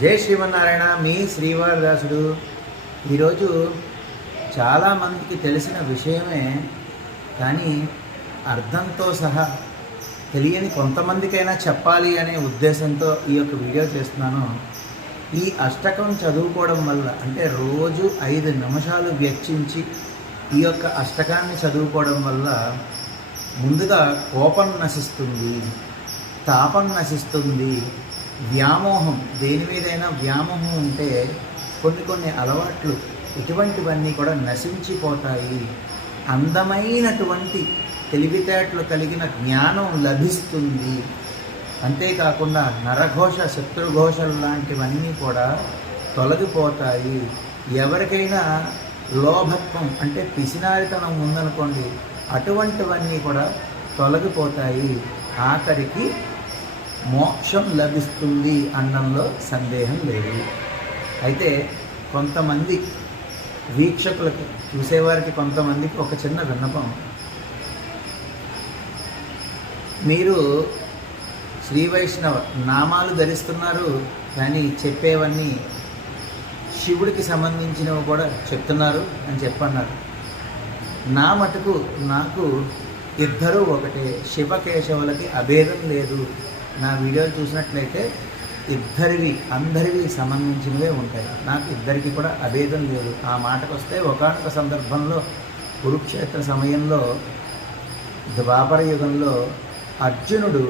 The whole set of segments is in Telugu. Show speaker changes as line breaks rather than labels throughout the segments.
జై శ్రీమన్నారాయణ మీ శ్రీవారదాసుడు. ఈరోజు చాలామందికి తెలిసిన విషయమే కానీ అర్థంతో సహా తెలియని కొంతమందికైనా చెప్పాలి అనే ఉద్దేశంతో ఈ యొక్క వీడియో చేస్తున్నాను. ఈ అష్టకం చదువుకోవడం వల్ల అంటే రోజు ఐదు నిమిషాలు వెచ్చించి ఈ యొక్క అష్టకాన్ని చదువుకోవడం వల్ల ముందుగా కోపం నశిస్తుంది తాపం నశిస్తుంది వ్యామోహం. దేని మీదైనా వ్యామోహం ఉంటే కొన్ని కొన్ని అలవాట్లు ఇటువంటివన్నీ కూడా నశించిపోతాయి. అందమైనటువంటి తెలివితేటలు కలిగిన జ్ఞానం లభిస్తుంది. అంతేకాకుండా నరఘోష శత్రుఘోషలు లాంటివన్నీ కూడా తొలగిపోతాయి. ఎవరికైనా లోభత్వం అంటే పిసినారితనం ఉందనుకోండి అటువంటివన్నీ కూడా తొలగిపోతాయి. ఆఖరికి మోక్షం లభిస్తుంది అనడంలో సందేహం లేదు. అయితే కొంతమంది వీక్షకులకి చూసేవారికి కొంతమందికి ఒక చిన్న విన్నపం. మీరు శ్రీ వైష్ణవ నామాలు ధరిస్తున్నారు కానీ చెప్పేవన్నీ శివుడికి సంబంధించినవి కూడా చెప్తున్నారు అని చెప్పన్నారు. నా మటుకు నాకు ఇద్దరూ ఒకటే. శివకేశవులకి అభేదం లేదు. నా వీడియోలు చూసినట్లయితే ఇద్దరివి అందరివి సంబంధించినవే ఉంటాయి. నాకు ఇద్దరికి కూడా అభేదం లేదు. ఆ మాటకు వస్తే ఒకనొక సందర్భంలో కురుక్షేత్ర సమయంలో ద్వాపర యుగంలో అర్జునుడు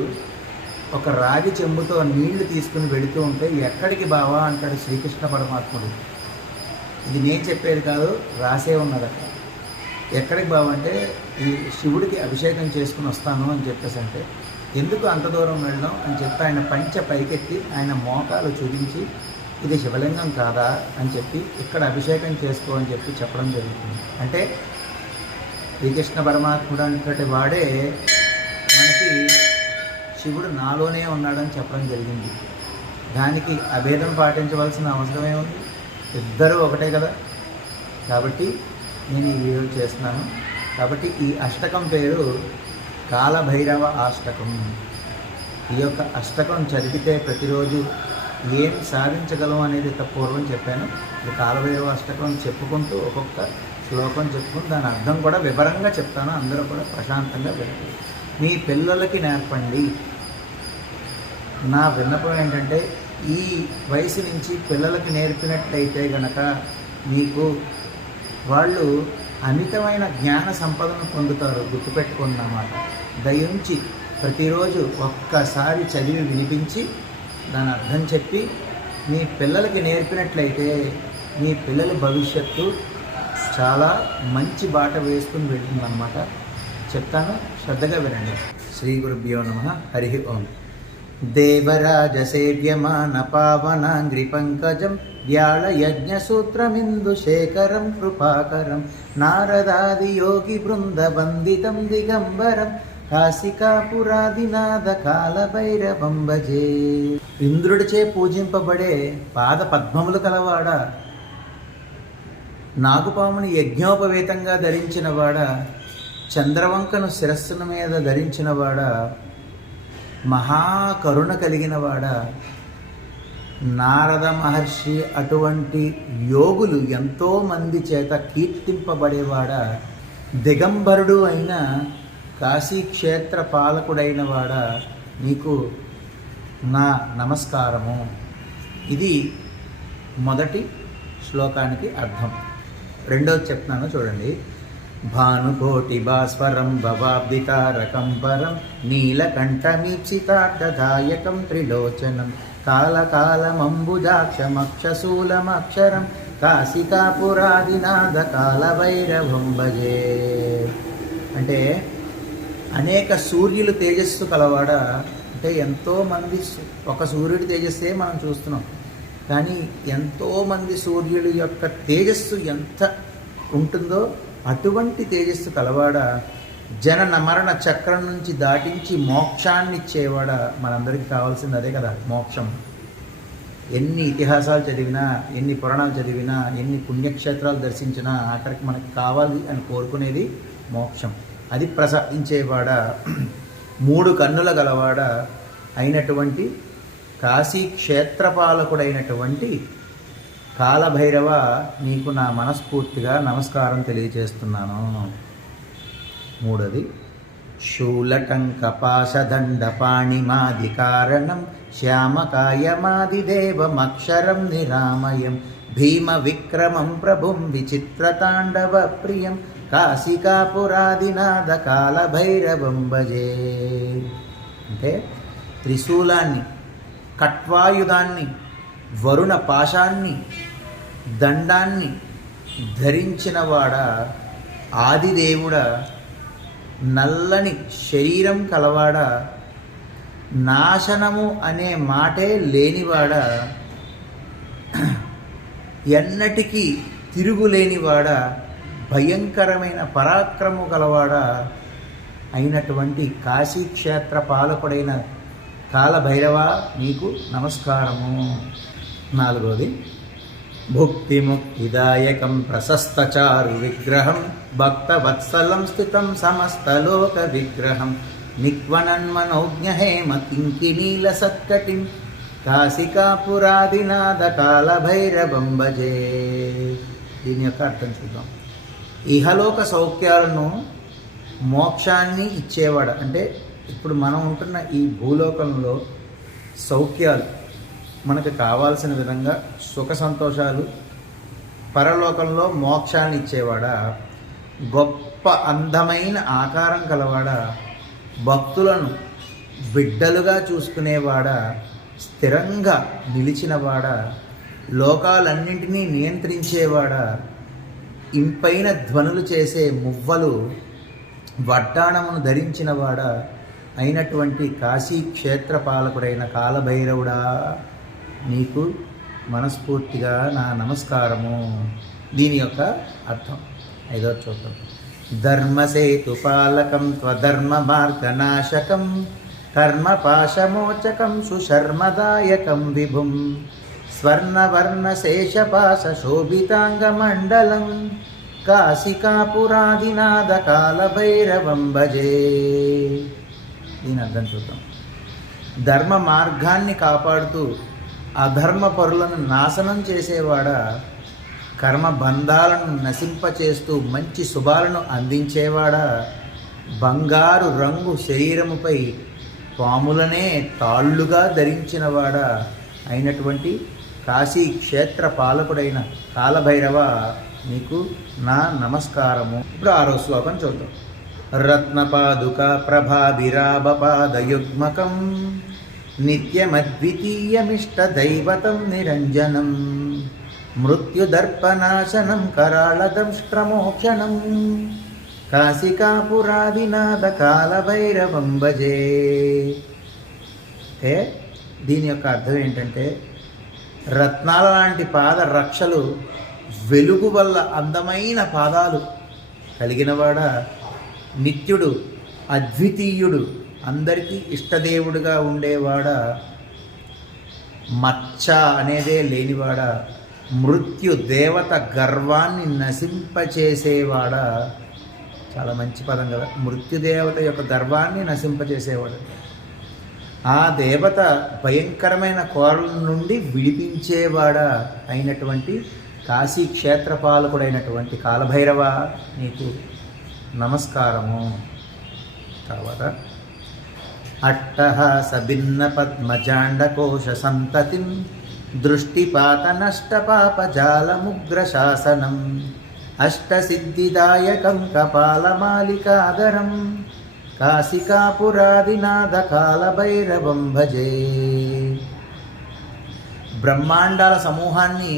ఒక రాగి చెంబుతో నీళ్ళు తీసుకుని వెళుతూ ఉంటే ఎక్కడికి బావా అంటాడు శ్రీకృష్ణ పరమాత్ముడు. ఇది నేను చెప్పేది కాదు రాసే ఉన్నదట ఎక్కడికి బావా అంటే ఈ శివుడికి అభిషేకం చేసుకుని వస్తాను అని చెప్పేసి అంటే ఎందుకు అంత దూరం వెళ్ళడం అని చెప్పి ఆయన పంచ పైకెత్తి ఆయన మోకాలు చూపించి ఇది శివలింగం కాదా? అని చెప్పి ఇక్కడ అభిషేకం చేసుకో అని చెప్పి చెప్పడం జరుగుతుంది. అంటే శ్రీకృష్ణ పరమాత్ముడు అంటే వాడే మనకి శివుడు నాలోనే ఉన్నాడని చెప్పడం జరిగింది. దానికి అభేదం పాటించవలసిన అవసరం ఏముంది? ఇద్దరు ఒకటే కదా. కాబట్టి నేను ఈ వీడియో చేస్తున్నాను. కాబట్టి ఈ అష్టకం పేరు కాలభైరవ అష్టకం. ఈ యొక్క అష్టకం చదివితే ప్రతిరోజు ఏం సాధించగలం అనేది పూర్వం చెప్పాను. ఈ కాలభైరవ అష్టకం చెప్పుకుంటూ ఒక్కొక్క శ్లోకం చెప్పుకుంటూ దాని అర్థం కూడా వివరంగా చెప్తాను. అందరూ కూడా ప్రశాంతంగా వినండి. మీ పిల్లలకి నేర్పండి. నా విన్నపం ఏంటంటే ఈ వయసు నుంచి పిల్లలకి నేర్పినట్లయితే గనక మీకు వాళ్ళు అమితమైన జ్ఞాన సంపదను పొందుతారు. గుర్తుపెట్టుకున్నమాట దయించి ప్రతిరోజు ఒక్కసారి చదివి వినిపించి దాని అర్థం చెప్పి మీ పిల్లలకి నేర్పినట్లయితే మీ పిల్లల భవిష్యత్తు చాలా మంచి బాట వేసుకుని వెళ్తుందన్నమాట. చెప్తాను శ్రద్ధగా వినండి. శ్రీ గురుభ్యో నమ. హరి ఓం. దేవరాజసేవ్యమాన పావనాంగ్రి పంకజం వ్యాళయజ్ఞసూత్రమిందుశేఖరం కృపాకరం నారదాది యోగి బృందబందితం దిగంబరం కాశికాపురాదినాథ కాలభైరవంబజే ఇంద్రుడిచే పూజింపబడే పాద పద్మములు కలవాడ నాగుపాముని యజ్ఞోపవేతంగా ధరించినవాడ చంద్రవంకను శిరస్సున మీద ధరించినవాడ మహాకరుణ కలిగినవాడ నారద మహర్షి అటువంటి యోగులు ఎంతోమంది చేత కీర్తింపబడేవాడ దిగంబరుడు అయిన కాశీక్షేత్ర పాలకుడైన వాడ నీకు నా నమస్కారము. ఇది మొదటి శ్లోకానికి అర్థం. రెండోది చెప్తున్నాను చూడండి. భానుకోటి భాస్వరం భవాబ్దితారకం పరం నీలకంఠమీప్సితార్థదాయకం త్రిలోచనం కాలకాలమంబుజాక్షమక్షశూలమక్షరం కాశికాపురాదినాథ కాలభైరవం భజే అంటే అనేక సూర్యులు తేజస్సు కలవాడ? అంటే ఎంతోమంది ఒక సూర్యుడి తేజస్సే మనం చూస్తున్నాం. కానీ ఎంతోమంది సూర్యుల యొక్క తేజస్సు ఎంత ఉంటుందో అటువంటి తేజస్సు కలవాడ? జనన మరణ చక్రం నుంచి దాటించి మోక్షాన్ని ఇచ్చేవాడ? మనందరికీ కావాల్సింది అదే కదా మోక్షం. ఎన్ని ఇతిహాసాలు చదివినా ఎన్ని పురాణాలు చదివినా ఎన్ని పుణ్యక్షేత్రాలు దర్శించినా ఆఖరికి మనకి కావాలి అని కోరుకునేది మోక్షం. అది ప్రసాదించేవాడ మూడు కన్నుల గలవాడ అయినటువంటి కాశీ క్షేత్రపాలకుడైనటువంటి కాలభైరవ నీకు నా మనస్ఫూర్తిగా నమస్కారం తెలియజేస్తున్నాను. మూడోది శూలటంకపాశదండపాణిమాది కారణం శ్యామకాయమాదిదేవమక్షరం నిరామయం భీమ విక్రమం ప్రభుం విచిత్రతాండవ ప్రియం కాశికాపురాదినాథ కాలభైరవం భజే అంటే త్రిశూలాన్ని కట్వాయుధాన్ని వరుణ పాశాన్ని దండాన్ని ధరించినవాడ ఆదిదేవుడ నల్లని శరీరం కలవాడ నాశనము అనే మాటే లేనివాడ ఎన్నటికీ తిరుగులేనివాడ భయంకరమైన పరాక్రము గలవాడ అయినటువంటి కాశీక్షేత్ర పాలకుడైన కాలభైరవ నీకు నమస్కారము. నాలుగోది భుక్తిముక్తిదాయకం ప్రశస్తచారు విగ్రహం భక్తవత్సలం స్థితం సమస్తలోక విగ్రహం. నిక్వనన్మనోజ్ఞహేమ కింకినీల సత్కటిం కాశికాపురాదినాథ కాలభైరవం భజే. దీని యొక్క అర్థం చూద్దాం. ఇహలోక సౌఖ్యాలను మోక్షాన్ని ఇచ్చేవాడు అంటే ఇప్పుడు మనం ఉంటున్న ఈ భూలోకంలో సౌఖ్యాలు మనకు కావాల్సిన విధంగా సుఖ సంతోషాలు పరలోకంలో మోక్షాన్ని ఇచ్చేవాడా గొప్ప అందమైన ఆకారం కలవాడా భక్తులను బిడ్డలుగా చూసుకునేవాడా స్థిరంగా నిలిచినవాడా లోకాలన్నింటినీ నియంత్రించేవాడా ఇంపైన ధ్వనులు చేసే మువ్వలు వడ్డాణమును ధరించినవాడ అయినటువంటి కాశీ క్షేత్ర పాలకుడైన కాలభైరవుడా నీకు మనస్ఫూర్తిగా నా నమస్కారము. దీని యొక్క అర్థం. ఐదో చూద్దాం ధర్మసేతు పాలకం త్వధర్మ మార్గనాశకం కర్మపాశమోచకం సుశర్మదాయకం విభుం. స్వర్ణవర్ణశేషపాశ కాశికాపురాధినాథ కాలభైరవం భజే. దీని అర్థం చూద్దాం. ధర్మ మార్గాన్ని కాపాడుతూ అధర్మ పరులను నాశనం చేసేవాడ కర్మ బంధాలను నశింపచేస్తూ మంచి శుభాలను అందించేవాడ బంగారు రంగు శరీరముపై పాములనే తాళ్ళుగా ధరించినవాడ అయినటువంటి కాశీ క్షేత్ర పాలకుడైన కాలభైరవ నీకు నా నమస్కారము. ఇప్పుడు ఆరో శ్లోకం చూద్దాం. రత్నపాదుక నిత్యమద్వితీయమిష్ట నిత్యమద్వితీయమిష్టదైవతం నిరంజనం మృత్యుదర్పనాశనం కరాళదంష్ట్రమోక్షణం కాశికాపురాదినాథ కాలభైరవం భజే. అంటే దీని యొక్క అర్థం ఏంటంటే రత్నాల లాంటి పాద రక్షలు వెలుగు వల్ల అందమైన పాదాలు కలిగినవాడ? నిత్యుడు అద్వితీయుడు అందరికీ ఇష్టదేవుడుగా ఉండేవాడ? మచ్చ అనేదే లేనివాడ? మృత్యు దేవత గర్వాన్ని నశింపచేసేవాడ? చాలా మంచి పదం కదా. మృత్యుదేవత యొక్క గర్వాన్ని నశింపచేసేవాడు. ఆ దేవత భయంకరమైన కోరల నుండి విడిపించేవాడ? అయినటువంటి కాశీ క్షేత్రపాలకుడైనటువంటి కాలభైరవ నీకు నమస్కారము. తర్వాత అట్టహాస భిన్న పద్మజాండకోశ సంతతిం దృష్టిపాత నష్టపాపజాలముగ్రశాసనం అష్టసిద్ధిదాయకం కపాలమాలికాదరం కాశికాపురాదినాథ కాలభైరవం భజే. బ్రహ్మాండాల సమూహాన్ని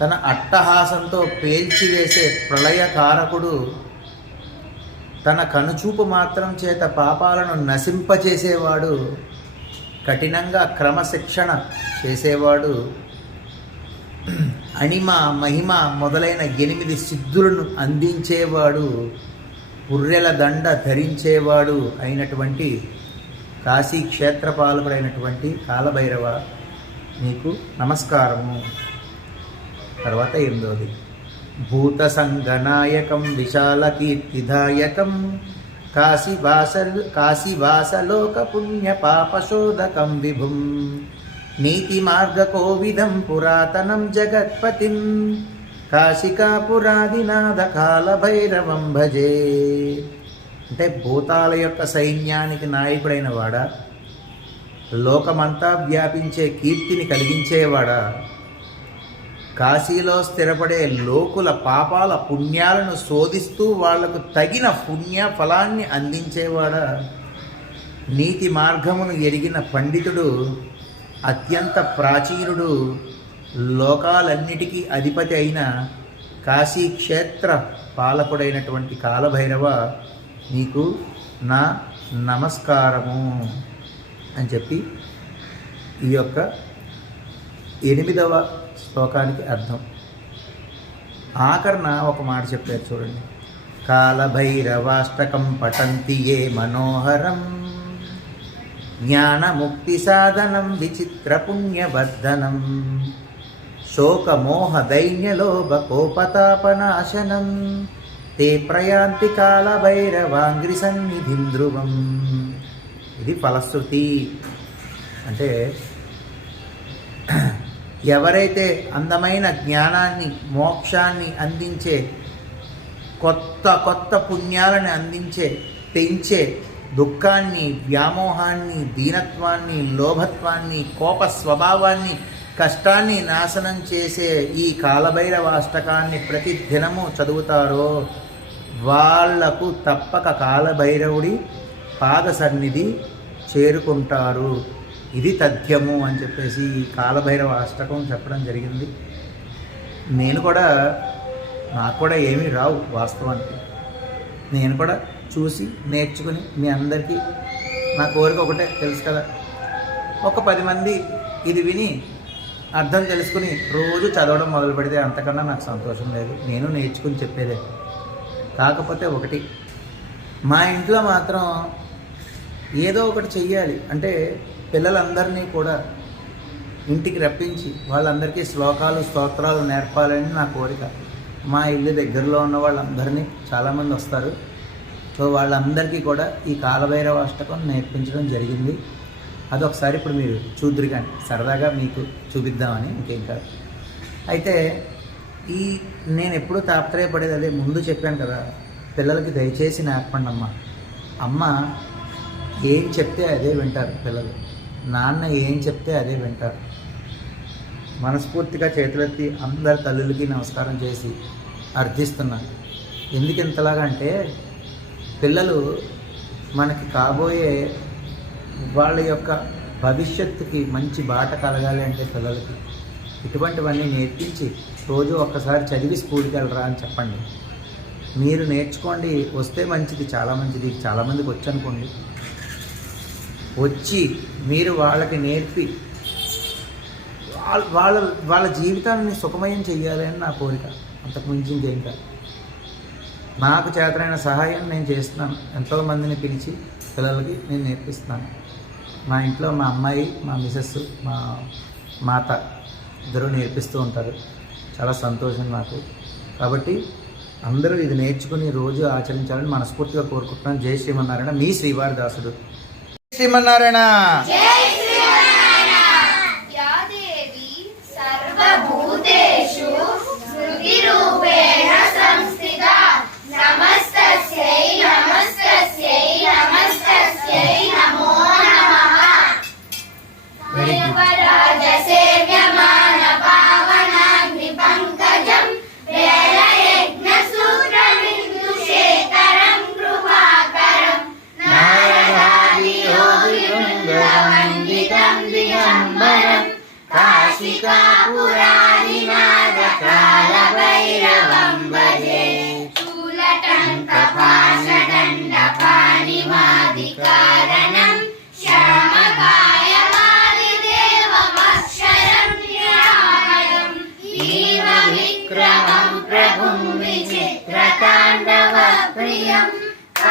తన అట్టహాసంతో పేల్చివేసే ప్రళయకారకుడు తన కనుచూపు మాత్రం చేత పాపాలను నశింపచేసేవాడు కఠినంగా క్రమశిక్షణ చేసేవాడు. అణిమ మహిమ మొదలైన ఎనిమిది సిద్ధులను అందించేవాడు పుర్రెల దండ ధరించేవాడు అయినటువంటి కాశీ క్షేత్రపాలకుడైనటువంటి కాలభైరవ. నీకు నమస్కారము. తర్వాత ఎనిమిదవది భూత సంఘనాయకం విశాల కీర్తిదాయకం కాశీవాసల్ కాశీవాసలోక పుణ్య పాపశోధకం విభుం నీతి మార్గకోవిదం పురాతనం జగత్పతిం కాశికాపురాదినాథ కాలభైరవం భజే. అంటే భూతాల యొక్క సైన్యానికి నాయకుడైన వాడా? లోకమంతా వ్యాపించే కీర్తిని కలిగించేవాడా? కాశీలో స్థిరపడే లోకుల పాపాల పుణ్యాలను శోధిస్తూ వాళ్ళకు తగిన పుణ్య ఫలాన్ని అందించేవాడ. నీతి మార్గమును ఎరిగిన పండితుడు అత్యంత ప్రాచీనుడు లోకాలన్నిటికీ అధిపతి అయిన కాశీ క్షేత్ర పాలకుడైనటువంటి కాలభైరవ నీకు నా నమస్కారము అని చెప్పి ఈ యొక్క ఎనిమిదవ శ్లోకానికి అర్థం. ఆకరణ ఒక మాట చెప్పారు చూడండి. కాలభైరవాష్టకం పఠంతి ఏ మనోహరం. జ్ఞానముక్తి సాధనం విచిత్ర పుణ్యవర్ధనం. శోకమోహ దైన్యలోభ కోపతాపనాశనం. తే ప్రయాంతి కాలభైరవాంగ్రి సన్నిధిం ధ్రువం. ఇది ఫలశ్రుతి. అంటే ఎవరైతే అందమైన జ్ఞానాన్ని మోక్షాన్ని అందించే కొత్త కొత్త పుణ్యాలను అందించే పెంచే దుఃఖాన్ని వ్యామోహాన్ని దీనత్వాన్ని లోభత్వాన్ని కోప స్వభావాన్ని కష్టాన్ని నాశనం చేసే ఈ కాలభైరవాష్టకాన్ని ప్రతి దినము చదువుతారో వాళ్ళకు తప్పక కాలభైరవుడి పాద సన్నిధి చేరుకుంటారు. ఇది తథ్యము అని చెప్పేసి ఈ కాలభైరవ అష్టకం చెప్పడం జరిగింది. నేను కూడా నాకు కూడా ఏమీ రావు వాస్తవానికి. నేను కూడా చూసి నేర్చుకుని మీ అందరికీ నా కోరిక ఒకటే తెలుసు కదా. ఒక పది మంది ఇది విని అర్థం తెలుసుకుని రోజు చదవడం మొదలు పెడితే అంతకన్నా నాకు సంతోషం లేదు. నేను నేర్చుకుని చెప్పేదే. కాకపోతే ఒకటి మా ఇంట్లో మాత్రం ఏదో ఒకటి చెయ్యాలి. అంటే పిల్లలందరినీ కూడా ఇంటికి రప్పించి వాళ్ళందరికీ శ్లోకాలు స్తోత్రాలు నేర్పాలని నా కోరిక. మా ఇల్లు దగ్గరలో ఉన్న వాళ్ళందరినీ చాలామంది వస్తారు. సో వాళ్ళందరికీ కూడా ఈ కాలభైరవ అష్టకం నేర్పించడం జరిగింది. అదొకసారి ఇప్పుడు మీరు చూద్దరు కానీ సరదాగా మీకు చూపిద్దామని ఇంకేం కాదు. అయితే ఈ నేను ఎప్పుడూ తాపత్రయపడేది అదే. ముందు చెప్పాను కదా పిల్లలకి దయచేసి నేర్పండి అమ్మ అమ్మ ఏం చెప్తే అదే వింటారు పిల్లలు. నాన్న ఏం చెప్తే అదే వింటారు మనస్ఫూర్తిగా చేతులెత్తి అందరి తల్లులకి నమస్కారం చేసి అర్థిస్తున్నాను ఎందుకు ఇంతలాగా అంటే పిల్లలు మనకి కాబోయే వాళ్ళ యొక్క భవిష్యత్తుకి మంచి బాట కలగాలి అంటే పిల్లలకి. ఇటువంటివన్నీ నేర్పించి రోజు ఒక్కసారి చదివి స్కూల్కి వెళ్ళరా అని చెప్పండి. మీరు నేర్చుకోండి వస్తే మంచిది చాలా మంచిది చాలామందికి వచ్చనుకోండి. వచ్చి మీరు వాళ్ళకి నేర్పి. వాళ్ళ వాళ్ళ వాళ్ళ జీవితాన్ని సుఖమయం చేయాలని అని నా కోరిక. అంతకు మించి ఇంకేం కాదు. నాకు చేతనైన సహాయం నేను చేస్తున్నాను. ఎంతోమందిని పిలిచి పిల్లలకి నేను నేర్పిస్తున్నాను. మా ఇంట్లో మా అమ్మాయి మా మిసెస్ మా మాత ఇద్దరూ నేర్పిస్తూ ఉంటారు. చాలా సంతోషం నాకు. కాబట్టి అందరూ ఇది నేర్చుకుని రోజు ఆచరించాలని మనస్ఫూర్తిగా కోరుకుంటున్నాను. జై శ్రీమన్నారాయణ. మీ శ్రీవారి దాసుడు శ్రీమన్నారాయణ.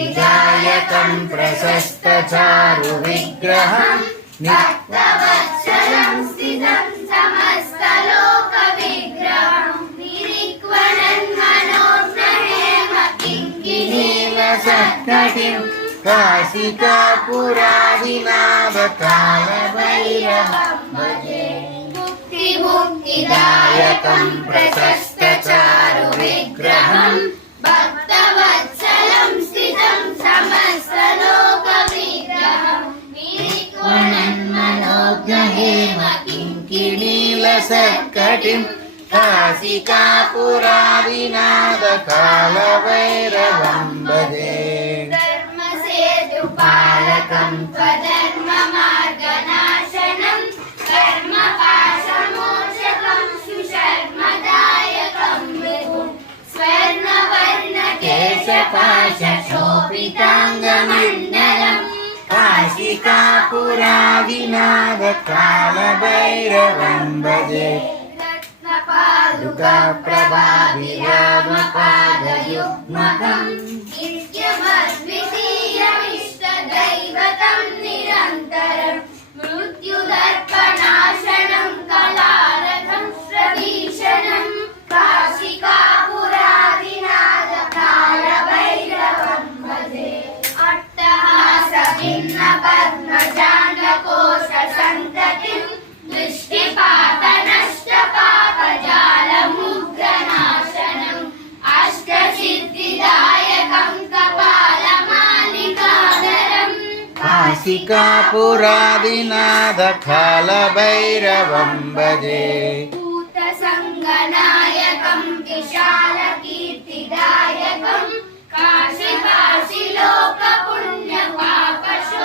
ముక్తి
విదాయకం ప్రశస్త చారు విగ్రహం
భక్తవత్సలం స్థితం సమస్తలోక విగ్రహం నిరిక్వణన్ మనోజ్ఞహేమ కింకిణీల
సక్కటిం కాశికాపురాదినాద కాళభైరవం
सकटिं काशिकापुराविनादकालभैरवं भजे धर्मसेतुपालकं स्वधर्ममार्गनाशनं कर्मपाशमोषकं
सुशर्मदायकं स्वर्णवर्णकेशपाश కాశికాపురాదినాద కాళభైరవం భజే.
రత్నపాదుకా ప్రభావిరామపాదయుగ్మకం నిత్యమద్వితీయమిష్టదైవతం నిరంతరం. మృత్యుదర్పణాశనం కళారథం అట్టహాస భిన్న పద్మజాండకోశ సంతతిం దృష్టిపాత నష్టపాపజాలముగ్రనాశనం అష్టసిద్ధిదాయకం కపాలమాలికాదరం
కాశికాపురాదినాథ కాళభైరవం భజే
భూతసంగనాయకం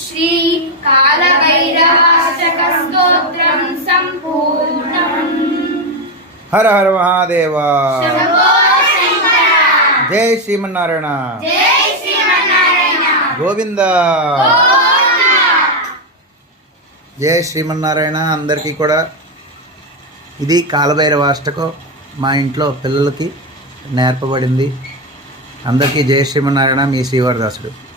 श्री कालभैरवाष्टकस्तोत्रं सम्पूर्णम् हर
हर महादेव
जय श्रीमन्नारायण गोविन्द
జయ శ్రీమన్నారాయణ. అందరికీ కూడా ఇది కాలభైరవ అష్టకం మా ఇంట్లో పిల్లలకి నేర్పబడింది. అందరికీ జై శ్రీమన్నారాయణ మీ శ్రీవారదాసుడు.